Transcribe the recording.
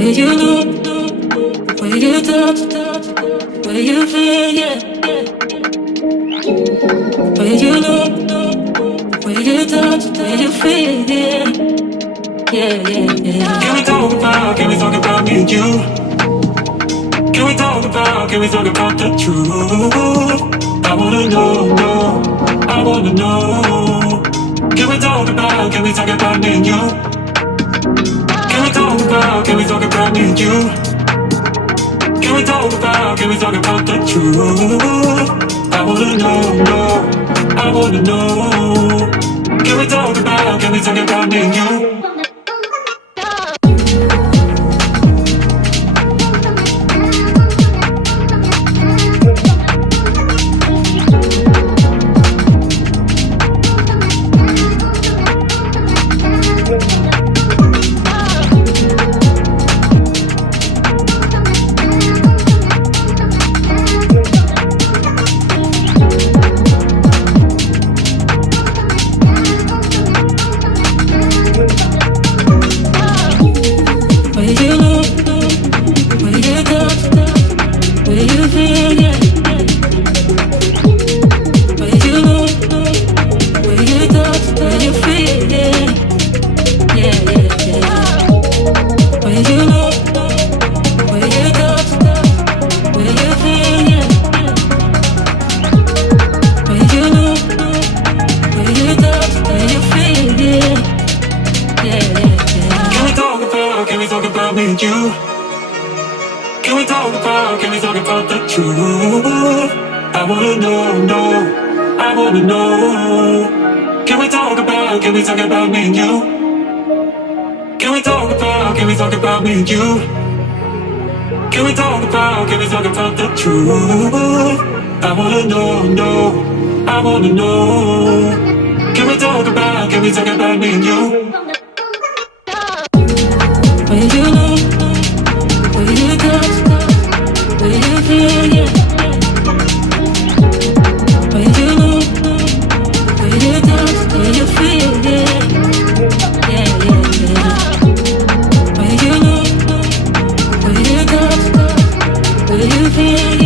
Where you look, where you touch, where you feel, yeah. Where you look, where you touch, where you feel, yeah. Yeah, yeah, yeah. Can we talk about me and you? Can we talk about the truth? I wanna know, I wanna know. Can we talk about me and you? Can we talk about me and you? Can we talk about the truth? I wanna know, I wanna know. Can we talk about me and you? Where you feel